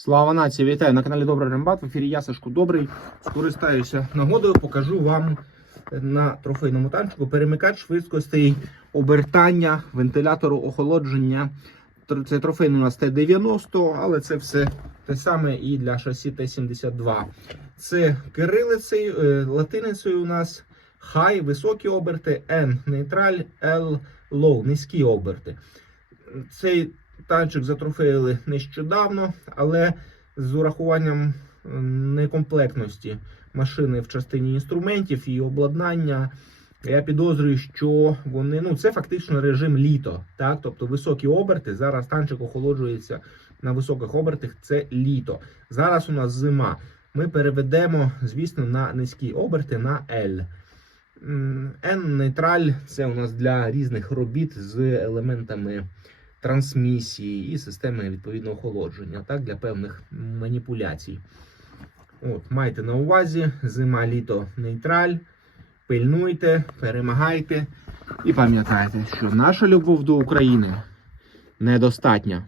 Слава нації, вітаю на каналі Добрий Рембат. В ефірі я Сашко Добрий. Скористаюся нагодою, покажу вам на трофейному танчику перемикач швидкостей обертання вентилятору охолодження. Це трофейний у нас Т-90, але це все те саме і для шасі Т-72. Це кирилицею, е, латиницею у нас хай, високі оберти, N нейтраль, low, низькі оберти. Цей танчик затрофеїли нещодавно, але з урахуванням е, некомплектності машини в частині інструментів і обладнання. Я підозрюю, що вони ну це фактично режим літо, так тобто високі оберти. Зараз танчик охолоджується на високих обертах. Це літо. Зараз у нас зима. Ми переведемо, звісно, на низькі оберти на L. М, N нейтраль це у нас для різних робіт з елементами трансмісії і системи відповідного охолодження, так, для певних маніпуляцій. От, майте на увазі, зима, літо, нейтраль. Пильнуйте, перемагайте і пам'ятайте, що наша любов до України недостатня.